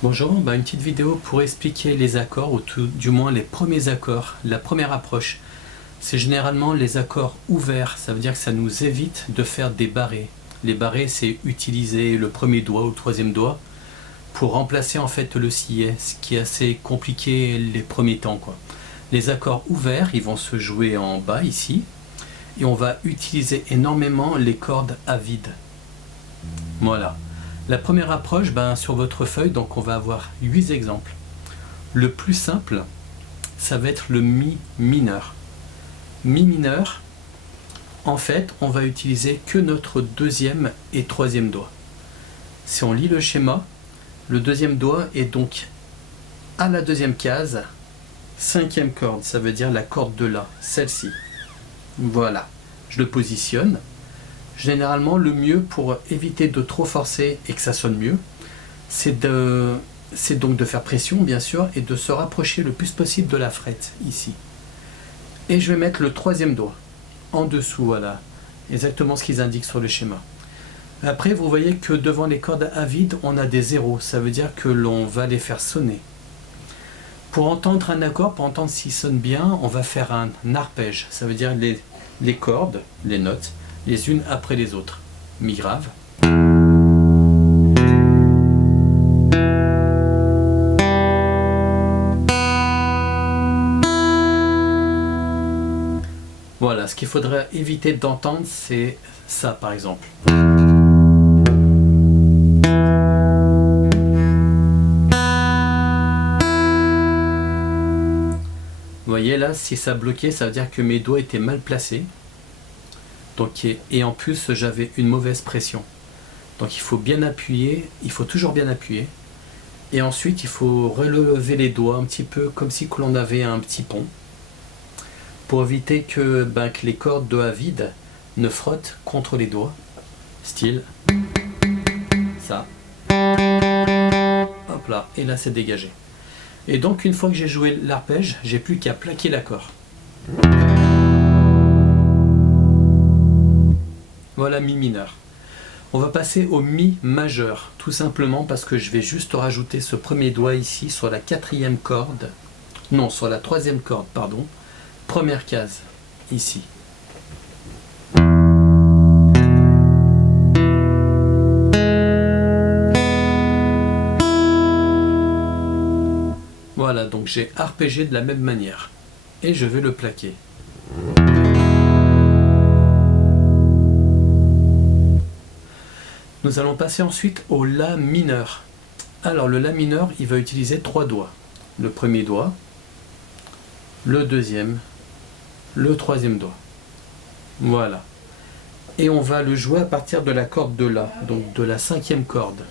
Bonjour, une petite vidéo pour expliquer les accords, ou tout du moins les premiers accords, la première approche. C'est généralement les accords ouverts, ça veut dire que ça nous évite de faire des barrés. Les barrés, c'est utiliser le premier doigt ou le troisième doigt pour remplacer en fait le sillet, ce qui est assez compliqué les premiers temps, quoi. Les accords ouverts, ils vont se jouer en bas ici, et on va utiliser énormément les cordes à vide. Voilà. La première approche, sur votre feuille, donc on va avoir 8 exemples. Le plus simple, ça va être le mi mineur. Mi mineur, en fait, on va utiliser que notre deuxième et troisième doigt. Si on lit le schéma, le deuxième doigt est donc à la deuxième case, cinquième corde, ça veut dire la corde de La, celle-ci. Voilà, je le positionne. Généralement, le mieux pour éviter de trop forcer et que ça sonne mieux, c'est donc de faire pression, bien sûr, et de se rapprocher le plus possible de la frette, ici. Et je vais mettre le troisième doigt, en dessous, voilà, exactement ce qu'ils indiquent sur le schéma. Après, vous voyez que devant les cordes à vide, on a des zéros, ça veut dire que l'on va les faire sonner. Pour entendre un accord, pour entendre s'il sonne bien, on va faire un arpège, ça veut dire les cordes, les notes, les unes après les autres. Mi grave. Voilà, ce qu'il faudrait éviter d'entendre, c'est ça par exemple. Vous voyez là, si ça bloquait, ça veut dire que mes doigts étaient mal placés. Donc, et en plus, j'avais une mauvaise pression. Donc il faut bien appuyer, il faut toujours bien appuyer. Et ensuite, il faut relever les doigts un petit peu comme si l'on avait un petit pont. Pour éviter que les cordes de à vide ne frottent contre les doigts. Style ça. Hop là, et là c'est dégagé. Et donc une fois que j'ai joué l'arpège, j'ai plus qu'à plaquer l'accord. Voilà mi mineur. On va passer au mi majeur, tout simplement parce que je vais juste rajouter ce premier doigt ici sur la quatrième corde, non, sur la troisième corde, pardon, première case, ici. Voilà, donc j'ai arpégé de la même manière, et je vais le plaquer. Nous allons passer ensuite au La mineur. Alors le La mineur, il va utiliser 3 doigts. Le premier doigt, le deuxième, le troisième doigt. Voilà. Et on va le jouer à partir de la corde de La, donc de la cinquième corde,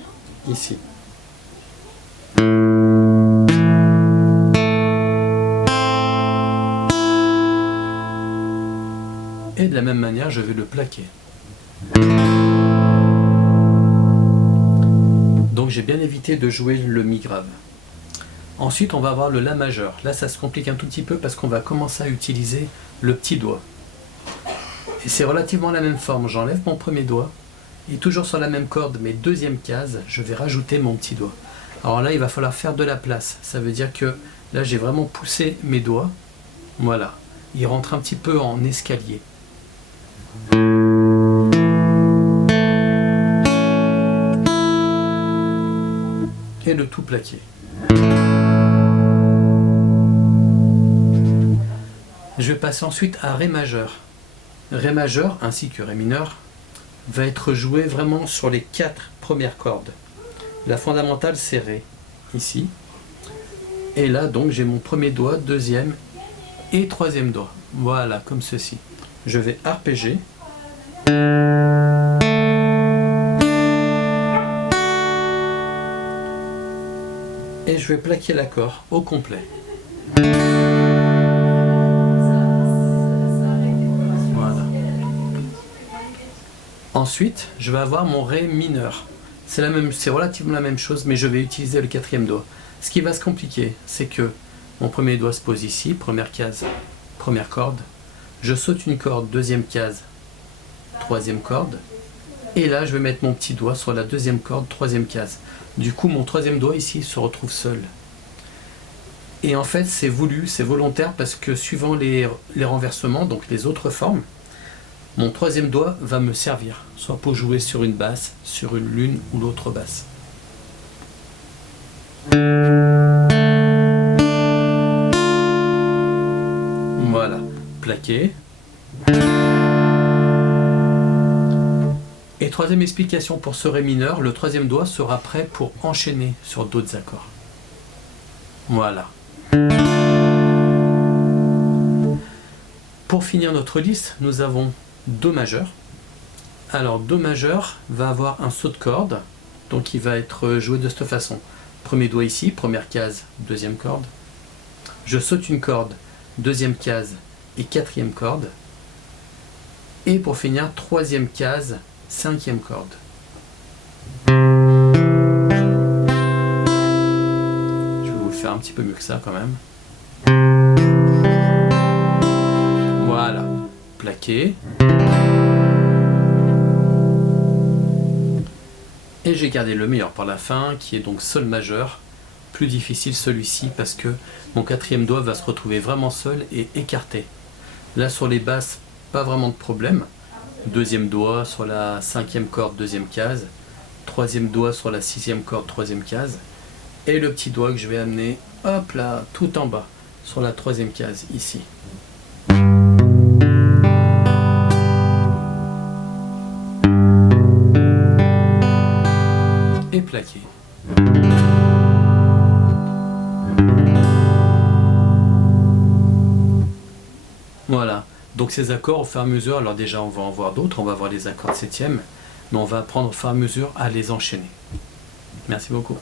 ici. Et de la même manière, je vais le plaquer. Donc j'ai bien évité de jouer le mi grave. Ensuite on va avoir le La majeur. Là ça se complique un tout petit peu parce qu'on va commencer à utiliser le petit doigt. Et c'est relativement la même forme. J'enlève mon premier doigt et toujours sur la même corde, mais deuxième case, je vais rajouter mon petit doigt. Alors là il va falloir faire de la place. Ça veut dire que là j'ai vraiment poussé mes doigts. Voilà. Ils rentrent un petit peu en escalier. Et le tout plaqué. Je vais passer ensuite à Ré majeur. Ré majeur ainsi que Ré mineur va être joué vraiment sur les 4 premières cordes. La fondamentale c'est Ré, ici. Et là donc j'ai mon premier doigt, deuxième et troisième doigt. Voilà, comme ceci. Je vais arpéger. Et je vais plaquer l'accord au complet. Voilà. Ensuite, je vais avoir mon Ré mineur. C'est relativement la même chose, mais je vais utiliser le quatrième doigt. Ce qui va se compliquer, c'est que mon premier doigt se pose ici, première case, première corde. Je saute une corde, deuxième case, troisième corde. Et là, je vais mettre mon petit doigt sur la deuxième corde, troisième case. Du coup, mon troisième doigt ici se retrouve seul. Et en fait, c'est voulu, c'est volontaire parce que suivant les renversements, donc les autres formes, mon troisième doigt va me servir, soit pour jouer sur une basse, sur l'une ou l'autre basse. Voilà, plaqué. Et troisième explication pour ce ré mineur, le troisième doigt sera prêt pour enchaîner sur d'autres accords. Voilà. Pour finir notre liste, nous avons Do majeur. Alors Do majeur va avoir un saut de corde, donc il va être joué de cette façon. Premier doigt ici, première case, deuxième corde. Je saute une corde, deuxième case et quatrième corde. Et pour finir, troisième case, cinquième corde. Je vais vous le faire un petit peu mieux que ça quand même. Voilà, plaqué. Et j'ai gardé le meilleur pour la fin, qui est donc Sol majeur. Plus difficile celui-ci parce que mon quatrième doigt va se retrouver vraiment seul et écarté. Là sur les basses, pas vraiment de problème. Deuxième doigt sur la cinquième corde, deuxième case. Troisième doigt sur la sixième corde, troisième case. Et le petit doigt que je vais amener, hop là, tout en bas, sur la troisième case, ici. Et plaqué. Voilà, donc ces accords au fur et à mesure, alors déjà on va en voir d'autres, on va voir les accords de septième, mais on va apprendre au fur et à mesure à les enchaîner. Merci beaucoup.